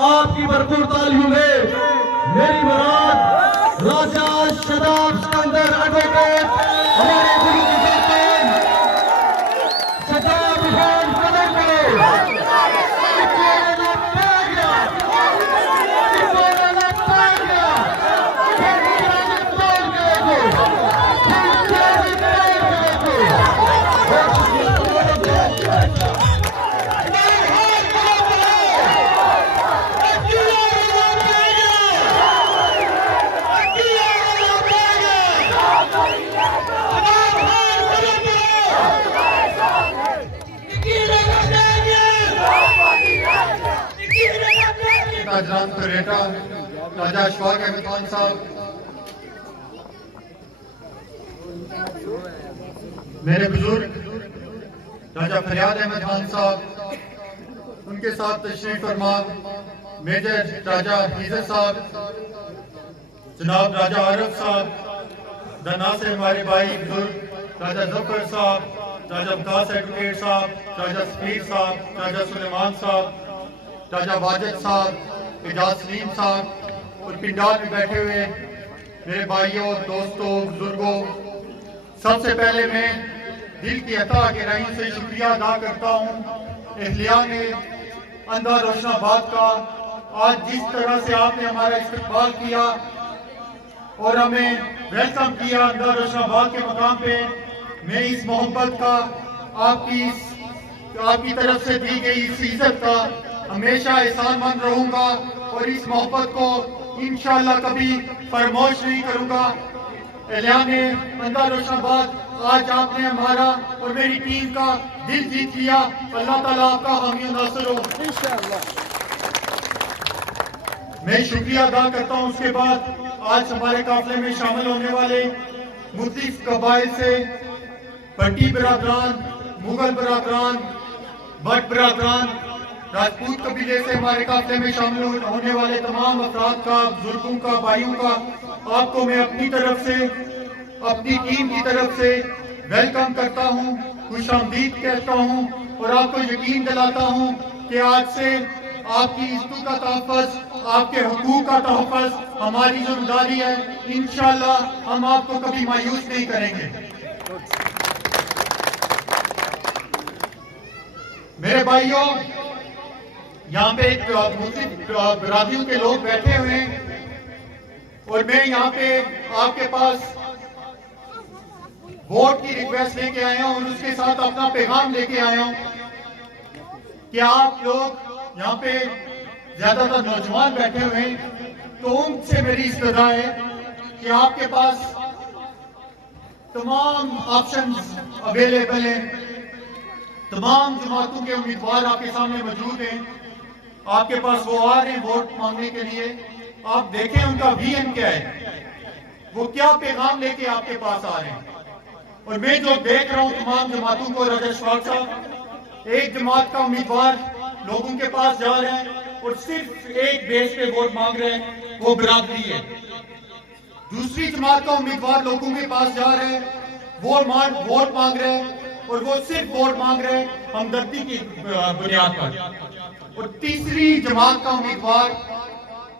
आपकी भरपूर तालियों में मेरी मुराद राजा शदाब सिकंदर एडवोकेट हमारे गुरु की जान शदाब खान कदम को रेटा राजा अशफाक अहमद खान साहब, मेरे बुजुर्ग राजा फरियाद अहमद खान साहब, उनके साथ तशरीफ फरमा मेजर राजा हिजर साहब, जनाब राजा आरफ साहब, दना से हमारे भाई बुजुर्ग राजा जफर साहब, राजा मुमताज एडवोकेट साहब, राजा सफीर साहब, राजा सुलेमान साहब, राजा वाजिद साहब, एजाज सलीम साहब और पिंडाल में बैठे हुए मेरे भाइयों, दोस्तों, बुजुर्गों, सबसे पहले मैं दिल की अता गहराइयों से शुक्रिया अदा करता हूँ एहलिया ने अंधा रोशनाबाद का। आज जिस तरह से आपने हमारा इस्तकबाल किया और हमें वेलकम किया अंधा रोशनाबाद के मकाम पे, मैं इस मोहब्बत का आपकी तरफ से दी गई इस इज्जत का हमेशा एहसानमंद रहूंगा और इस मोहब्बत को इंशाअल्लाह कभी फरमोश नहीं करूंगा। एहलियाने अंधा रोशनाबाद, आज आपने हमारा और मेरी टीम का दिल जीत लिया। अल्लाह ताला आपका हामी और नासिर हो इंशाअल्लाह। मैं शुक्रिया अदा करता हूं। उसके बाद आज हमारे काफिले में शामिल होने वाले मुख्तलिफ कबाइल से भट्टी बिरादरान, मुगल बिरादरान, भट्ट बिरादरान, राजपूत कबीले से हमारे काफिले में शामिल होने वाले तमाम अफराद का, बुजुर्गों का, भाइयों का, आपको मैं अपनी तरफ से, अपनी टीम की तरफ से वेलकम करता हूं, खुशामदीद कहता हूं और आपको यकीन दिलाता हूं कि आज से आपकी इज्जत का तहफ़्फ़ुज़, आपके हुकूक का तहफ़्फ़ुज़ हमारी जिम्मेदारी है। इंशाअल्लाह हम आपको कभी मायूस नहीं करेंगे। मेरे भाइयों, यहाँ पे बिरादरियों के लोग बैठे हुए हैं और मैं यहाँ पे आपके पास वोट की रिक्वेस्ट लेके आया हूँ और उसके साथ अपना पैगाम लेके आया हूँ कि आप लोग यहाँ पे ज्यादातर नौजवान बैठे हुए हैं, तो उनसे मेरी इस्तदा है कि आपके पास तमाम ऑप्शंस अवेलेबल हैं, तमाम जमातों के उम्मीदवार आपके सामने मौजूद हैं, आपके पास वो आ रहे हैं वोट मांगने के लिए। आप देखें उनका विजन क्या है, वो क्या पैगाम लेके आपके पास आ रहे हैं। और मैं जो देख रहा हूँ तमाम जमातों को, राजा अशफाक साहब, एक जमात का उम्मीदवार लोगों के पास जा रहे हैं और सिर्फ एक बेस पे वोट मांग रहे हैं, वो बिरादरी है। दूसरी जमात का उम्मीदवार लोगों के पास जा रहे हैं, वोट मांग रहे हैं और वो सिर्फ वोट मांग रहे हैं हमदर्दी की बुनियाद पर। और तीसरी जमात का उम्मीदवार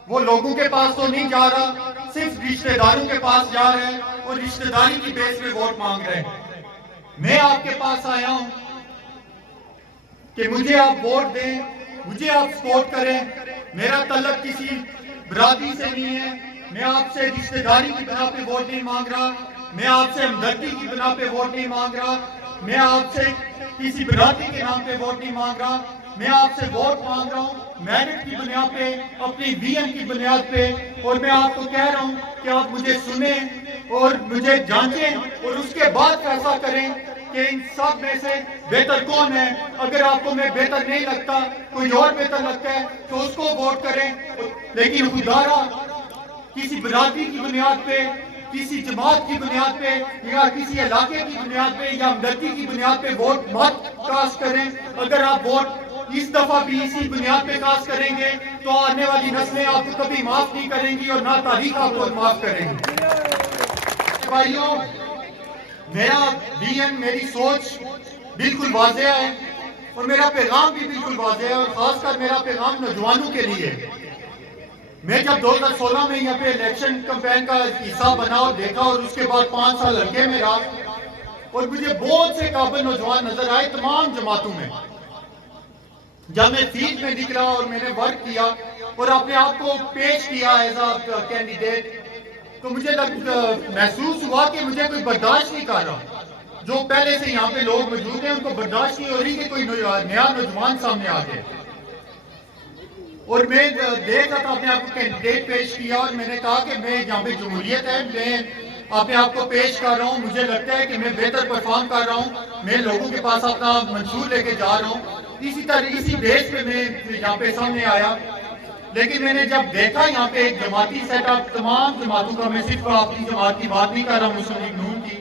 वो लोगों के पास तो नहीं जा रहा, सिर्फ रिश्तेदारों के पास जा रहे हैं और रिश्तेदारी की बेस पे वोट मांग रहे हैं। मैं आपके पास आया हूं कि मुझे आप वोट दें, मुझे आप सपोर्ट करें। मेरा तल्लक किसी बिरादरी से नहीं है, मैं आपसे रिश्तेदारी की बिना पे वोट नहीं मांग रहा, मैं आपसे हमदर्दी की बिना पे वोट नहीं मांग रहा, मैं आपसे किसी बिरादरी के नाम पे वोट नहीं मांग रहा। मैं आपसे वोट मांग रहा हूँ मेरिट की बुनियाद पे, अपनी विजन की बुनियाद पे। और मैं आपको कह रहा हूँ कि आप मुझे सुने और मुझे जांचें और उसके बाद फैसला करें कि इन सब में से बेहतर कौन है। अगर आपको मैं बेहतर नहीं लगता, कोई और बेहतर लगता है, तो उसको वोट करें। लेकिन खुदारा किसी बिरादरी की बुनियाद पे, किसी जमात की बुनियाद पे या किसी इलाके की बुनियाद पे या हमदर्दी की बुनियाद पे वोट मत कास्ट करें। अगर आप वोट इस दफा भी इसी बुनियाद पे कास्ट करेंगे तो आने वाली नस्लें आपको कभी माफ नहीं करेंगी और ना तारीख आपको माफ करेंगी। भाइयों, मेरा विजन, मेरी सोच बिल्कुल वाज़ेह है और मेरा पैगाम भी बिल्कुल वाज़ेह है, और खासकर मेरा पैगाम नौजवानों के लिए। मैं जब 2016 में यहाँ पे इलेक्शन कैंपेन का हिस्सा बना और देखा, और उसके बाद 5 साल लड़के में रहा, और मुझे बहुत से काबिल नौजवान नजर आए तमाम जमातों में। जब मैं फील्ड में निकला और मैंने वर्क किया और अपने आप को पेश किया एज अ कैंडिडेट, तो मुझे महसूस हुआ कि मुझे कोई बर्दाश्त नहीं कर रहा। जो पहले से यहाँ पे लोग मौजूद हैं उनको बर्दाश्त नहीं हो रही कि कोई नया नौजवान सामने आ जाए। और मैं देख रहा था, अपने आप को कैंडिडेट पेश किया और मैंने कहा कि मैं यहाँ पे जमहूरियत है, मैं अपने आप को पेश कर रहा हूँ, मुझे लगता है कि मैं बेहतर परफॉर्म कर रहा हूँ, मैं लोगों के पास अपना मंशूर लेके जा रहा हूँ। इसी तरह इसी बेस पे मैं यहाँ पे सामने आया। लेकिन मैंने जब देखा यहाँ पे एक जमाती सेटअप, तमाम जमातों का, मैं सिर्फ अपनी जमात की बात नहीं कर रहा, मुस्लिम लीग नून की,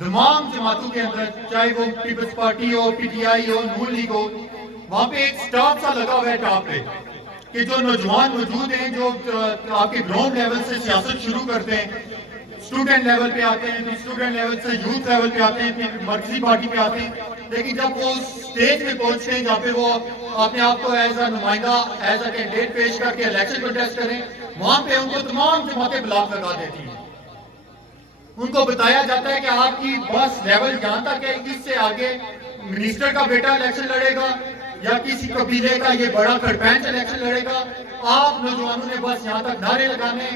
तमाम जमातों के अंदर, चाहे वो पीपल्स पार्टी हो, पीटीआई हो, नून लीग हो, वहाँ पे एक स्टाफ सा लगा हुआ है टॉप पे कि जो नौजवान मौजूद हैं, जो आपके ग्राउंड लेवल से सियासत शुरू करते हैं, स्टूडेंट लेवल पे आते हैं, तो स्टूडेंट लेवल से यूथ लेवल पे आते हैं, फिर मर्कजी पार्टी पे आते हैं। लेकिन जब वो स्टेज पे पहुंचते हैं जहाँ पे वो अपने आप को एज अ नुमाइंदा, एज अ कैंडिडेट पेश करके इलेक्शन कंटेस्ट करें, वहां पे उनको तमाम जमातें ब्लॉक लगा देती हैं। उनको बताया जाता है कि आपकी बस लेवल यहाँ तक है, इससे आगे मिनिस्टर का बेटा इलेक्शन लड़ेगा या किसी कबीले का ये बड़ा सरपंच इलेक्शन लड़ेगा, आप नौजवानों ने बस यहाँ तक नारे लगाने,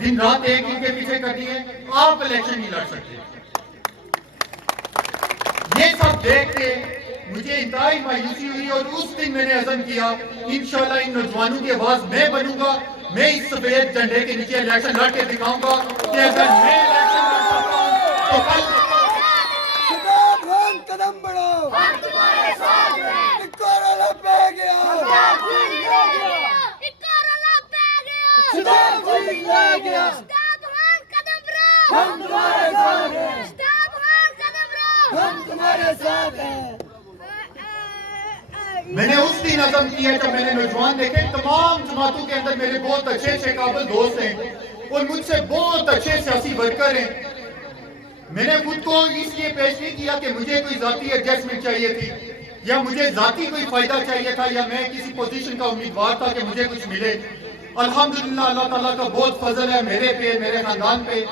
दिन रात एक इनके पीछे करनी है, आप इलेक्शन नहीं लड़ सकते। ये सब देख के मुझे इंतहाई मायूसी हुई और उस दिन मैंने अज़म किया, इंशाल्लाह इन नौजवानों की आवाज मैं बनूंगा, मैं इस सफेद झंडे के नीचे इलेक्शन लड़ के दिखाऊंगा कि अगर मैं इलेक्शन लड़ सकता हूं तो कल कदम बढ़ाओ, मैंने उस दिन अज़म किया जब मैंने नौजवान देखे। तमाम जमातों के अंदर मेरे बहुत अच्छे काबिल दोस्त हैं और मुझसे बहुत अच्छे सियासी वर्कर हैं। मैंने खुद को इसलिए पेश नहीं किया कि मुझे कोई जाती एडजस्टमेंट चाहिए थी या मुझे जाती कोई फायदा चाहिए था या मैं किसी पोजीशन का उम्मीदवार था कि मुझे कुछ मिले। अल्हम्दुलिल्लाह अल्लाह ताला का बहुत फजल है मेरे पे, मेरे खानदान पे।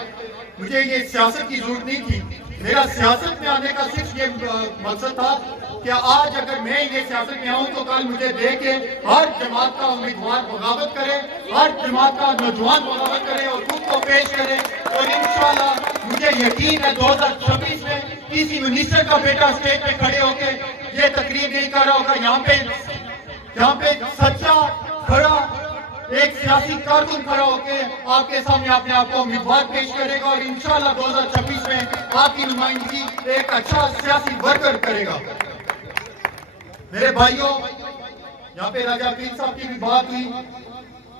मुझे ये सियासत की जरूरत नहीं थी। मेरा सियासत में आने का सिर्फ ये मकसद था कि आज अगर मैं ये सियासत में आऊं तो कल मुझे देख के हर जमात का उम्मीदवार बगावत करे, हर जमात का नौजवान बगावत करे और खुद को पेश करे। और इंशाल्लाह मुझे यकीन है 2026 में किसी मिनिस्टर का बेटा स्टेज पे खड़े होके ये तकरीर नहीं कर रहा होगा। यहाँ पे सच्चा खड़ा एक सियासी कारकुन खड़ा होके आपके सामने अपने आप को उम्मीदवार पेश करेगा और इंशाल्लाह 2026 में आपकी नुमाइंदगी एक अच्छा सियासी वर्कर करेगा। मेरे भाइयों, यहाँ पे राजा पीर साहब की भी बात हुई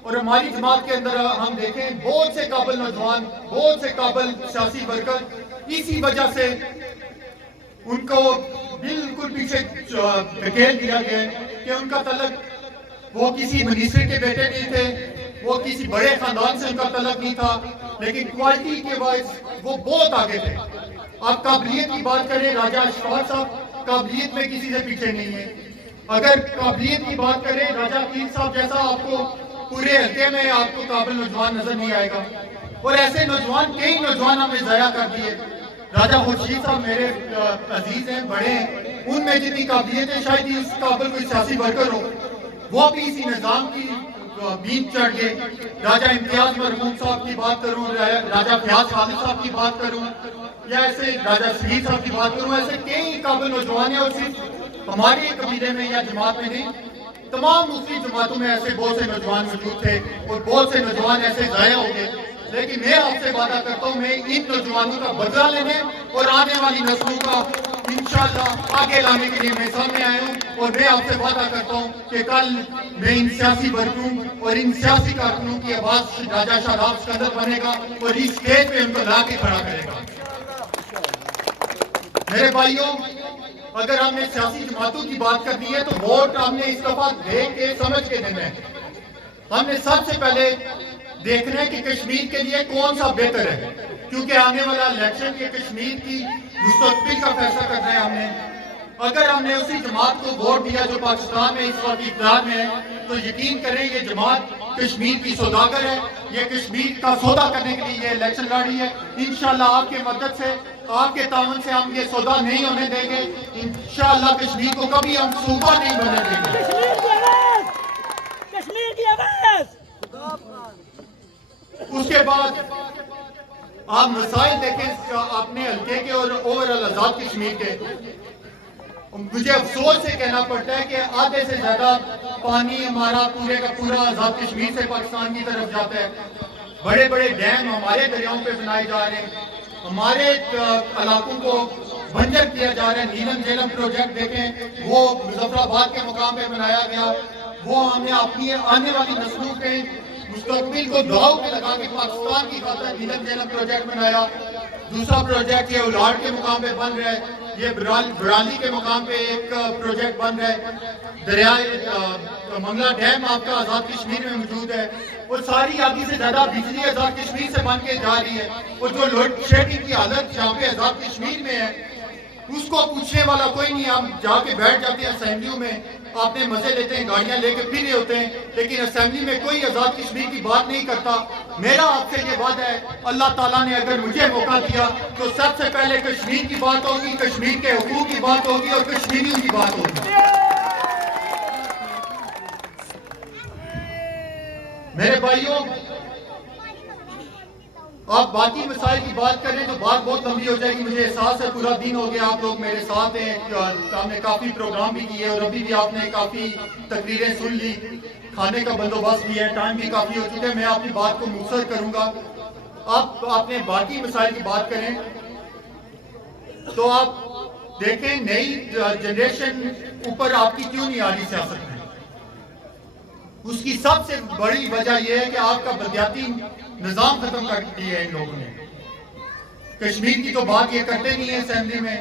और हमारी जमात के अंदर हम देखें बहुत से काबिल नौजवान, बहुत से काबिल सियासी वर्कर इसी वजह से उनको बिल्कुल पीछे धकेल दिया गया कि उनका तलक वो किसी मिनिस्टर के बेटे नहीं थे, वो किसी बड़े खानदान से उनका तलक नहीं था, लेकिन क्वालिटी के वाइज वो बहुत आगे थे। आप काबिलियत की बात करें, राजा अशफाक साहब काबिलियत में किसी से पीछे नहीं है। अगर काबिलियत की बात करें, राजा पीर साहब जैसा आपको पूरे हल्के में आपको काबिल नौजवान नजर नहीं आएगा। और ऐसे नौजवान, कई नौजवान हमने जया कर दिए। राजा खुर्शीद साहब मेरे अजीज हैं, बड़े हैं, उनमें जितनी काबिलियत है शायद ही उस काबिल कोई सियासी वर्कर हो, वो भी इसी निजाम की बीच चढ़ गए। राजा इम्तियाज मरहूम साहब की बात करूं, राजा फयाज खालिद साहब की बात करूं या ऐसे राजा शहीद साहब की बात करूं, ऐसे कई काबिल नौजवान हैं और सिर्फ हमारे कबीले में या जमात में नहीं, तमाम मुस्लिम जमातों में ऐसे बहुत से नौजवान मौजूद थे और बहुत से नौजवान ऐसे जाया हो गए। लेकिन मैं आपसे वादा करता हूँ, मैं इन नौजवानों का बदला लेने और आने वाली नस्लों का इंशाल्लाह आगे लाने के लिए मैं सामने आया हूँ। और मैं आपसे वादा करता हूँ कि कल मैं इन सियासी वर्गों और इन सियासी कारकुनों की आवाज राजा शादाब सिकंदर बनेगा और इस स्टेज पे उनको ला के खड़ा करेगा। मेरे भाइयों, अगर हमने सियासी जमातों की बात करनी है तो वोट हमने इस दफा देख के समझ के देना है। हमने सबसे पहले देखना है कि कश्मीर के लिए कौन सा बेहतर है, क्योंकि आने वाला इलेक्शन ये कश्मीर की मुस्तकबिल का फैसला करना है हमने। अगर हमने उसी जमात को वोट दिया जो पाकिस्तान में इस वक्त इक़्तिदार में है, तो यकीन करें ये जमात कश्मीर की सौदागर है, ये कश्मीर का सौदा करने के लिए ये इलेक्शन लड़ी है। इंशाल्लाह आपके मदद से, आपके तावन से हम ये सौदा नहीं होने देंगे। इंशाल्लाह कश्मीर को कभी हम सूबा नहीं बनने देंगे। कश्मीर की आवाज। उसके बाद आप मसाइल देखें अपने हल्के के और ओवरऑल आजाद कश्मीर के। मुझे अफसोस से कहना पड़ता है कि आधे से ज्यादा पानी हमारा पूरे का पूरा आजाद कश्मीर से पाकिस्तान की तरफ जाता है। बड़े बड़े डैम हमारे दरियाओं पे बनाए जा रहे हैं, हमारे इलाकों को बंजर किया जा रहा है। नीलम झेलम प्रोजेक्ट देखें, वो मुजफ्फराबाद के मुकाम पे बनाया गया। वो हमने अपनी आने वाली नस्लों के मुस्तकबिल को दाव पे लगा के पाकिस्तान की खातिर नीलम झेलम प्रोजेक्ट बनाया। दूसरा प्रोजेक्ट ये उलाड़ के मुकाम पे बन रहा है, ये बराली के मुकाम पे एक प्रोजेक्ट बन रहा है। दरियाए मंगला डैम आपका आजाद कश्मीर में मौजूद है और सारी आधी से ज्यादा बिजली आजाद कश्मीर से बन के जा रही है। और जो लोड शेडिंग की हालत जहाँ पे आजाद कश्मीर में है उसको पूछने वाला कोई नहीं। हम जाके बैठ जाते हैं असेंबलियों में, अपने मजे लेते हैं, गाड़ियां लेके फिर रहे होते हैं, लेकिन असेंबली में कोई आजाद कश्मीर की बात नहीं करता। मेरा आपसे ये वादा है, अल्लाह ताला ने अगर मुझे मौका दिया तो सबसे पहले कश्मीर की बात होगी, कश्मीर के हुकूक की बात होगी और कश्मीरियों की बात होगी। मेरे भाइयों, आप बाकी मसाइल की बात करें तो बात बहुत लंबी हो जाएगी। मुझे एहसास है पूरा दिन हो गया आप लोग मेरे साथ हैं, हमने काफी प्रोग्राम भी किए और अभी भी आपने काफी तकरीरें सुन ली, खाने का बंदोबस्त भी है, टाइम भी काफी हो चुका है। मैं आपकी बात को मुख्तसर करूंगा। आपने बाकी मसाइल की बात करें तो आप देखें नई जनरेशन ऊपर आपकी क्यों नहीं आ रही सियासत में। उसकी सबसे बड़ी वजह यह है कि आपका बलदियाती निजाम खत्म कर दिया है इन लोगों ने। कश्मीर की तो बात ये करते नहीं है असेंबली में।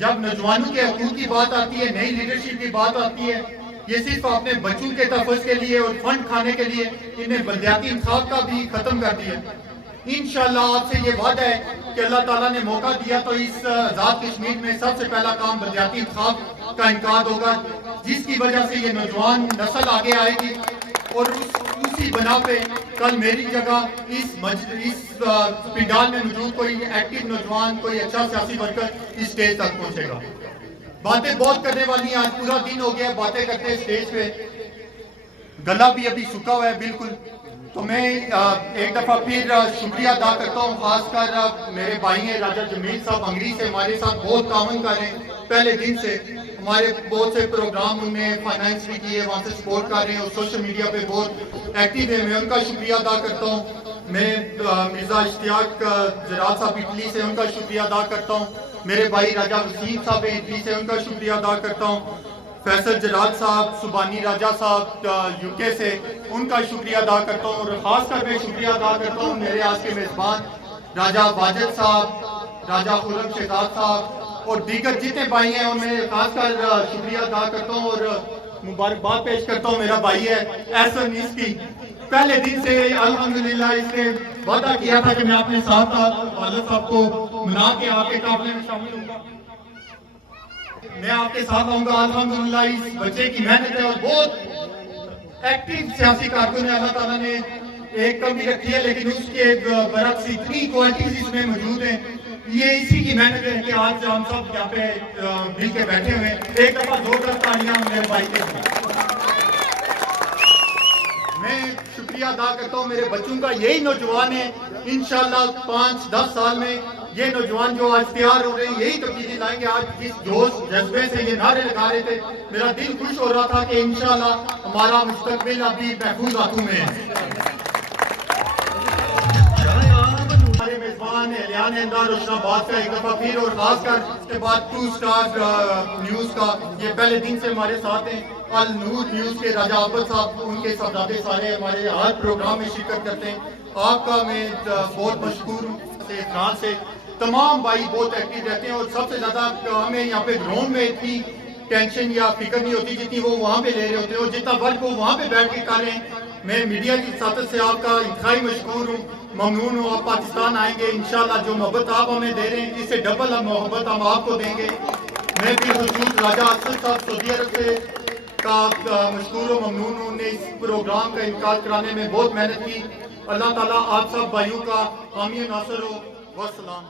जब नौजवानों के हकूक की बात आती है, नई लीडरशिप की बात आती है, ये सिर्फ अपने बच्चों के तहफ़्फ़ुज़ के लिए और फंड खाने के लिए इन्हें बलदियाती इंतखाब का भी खत्म कर दिया। इंशाल्लाह आपसे ये वादा है कि अल्लाह ताला ने मौका दिया तो इस आजाद कश्मीर में सबसे पहला काम बलदियाती इंतखाब का इनकाद होगा, जिसकी वजह से ये नौजवान नस्ल आगे आएगी। और उसी बना पे कल मेरी जगह इस पिंडाल में मौजूद कोई एक्टिव नौजवान, कोई अच्छा सियासी वर्कर इस स्टेज तक पहुंचेगा। बातें बहुत करने वाली हैं, आज पूरा दिन हो गया बातें करते स्टेज पे, गला भी अभी सूखा हुआ है बिल्कुल। तो मैं एक दफा फिर शुक्रिया अदा करता हूँ, खासकर मेरे भाई हैं राजा जमील साहब अंग्री से हमारे साथ बहुत ताउन कर रहे हैं पहले दिन से। हमारे बहुत से प्रोग्राम उनने फाइनेंस भी किए, वहाँ से सपोर्ट कर रहे हैं और सोशल मीडिया पे बहुत एक्टिव है। मैं उनका शुक्रिया अदा करता हूँ। मैं मिर्जा इश्तियाक जराद साहब इटली से, उनका शुक्रिया अदा करता हूँ। मेरे भाई राजा वसीम साहब इटली से, उनका शुक्रिया अदा करता हूँ। फैसल जराद साहब, सुबानी राजा साहब यूके से, उनका शुक्रिया अदा करता हूँ। और खासकर मैं शुक्रिया अदा करता हूँ मेरे आज के मेजबान राजा वाजिद साहब, राजा खुरम शहजाद साहब और दीगर जितने भाई हैं उनमें खासकर शुक्रिया अदा करता हूँ और मुबारकबाद पेश करता हूँ। मेरा भाई है एहसन, इसकी पहले दिन से अल्हम्दुलिल्लाह इसने वादा किया था कि मैं अपने साथ वालिद साहब को मना के आपके काफिले में शामिल होऊंगा, मैं आपके साथ आऊंगा। अल्हम्दुलिल्लाह इस बच्चे की मेहनत है और बहुत एक्टिव सियासी कारकुन है। अल्लाह ताला ने एक कमी रखी है लेकिन उसके बरक्स इतनी क्वालिटीज इसमें मौजूद हैं। ये इसी की मेहनत है कि आज हम सब यहाँ पे मिल के बैठे हुए हैं। एक दफा जोरदार तालियां मेरे भाई के लिए। मैं शुक्रिया अदा करता हूँ मेरे बच्चों का। यही नौजवान है इंशाल्लाह 5-10 साल में ये नौजवान जो आज तैयार हो रहे हैं यही तब्दीली लाएंगे। आज जिस जोश जज्बे से ये नारे लगा रहे थे, मेरा दिल खुश हो रहा था कि इंशाल्लाह हमारा मुस्तकबिल अभी महफूज हाथों में है। मेजबान एलियान रोशनाबाद का एक दफा फिर और खासकर इसके बाद 2 स्टार न्यूज का ये पहले दिन से हमारे साथ हैं। अल नूर न्यूज के राजा आबद साहब, उनके साहबजादे सारे हमारे हर प्रोग्राम में शिरकत करते हैं। आपका मैं बहुत मशहूर हूँ। फ्रांस से तमाम भाई बहुत एक्टिव रहते हैं और सबसे ज्यादा हमें यहाँ पे ग्राउंड में इतनी टेंशन या फिक्र नहीं होती जितनी वो वहाँ पे ले रहे होते हैं और जितना वर्क वो वहाँ पे बैठ के कर रहे हैं। मैं मीडिया की साथत से आपका इंतहाई मशहूर हूँ, ममनून हूँ। आप पाकिस्तान आएंगे इंशाल्लाह जो मोहब्बत आप हमें दे रहे हैं इससे डबल मोहब्बत हम आपको देंगे। मैं भी वजूद राजा अफजल साहब सऊदी अरब से का मशकूर व ममनून हूं। उन्होंने इस प्रोग्राम का इनकार कराने में बहुत मेहनत की। अल्लाह ताला आप सब भाइयों का हामी नासर हो। वस्सलाम।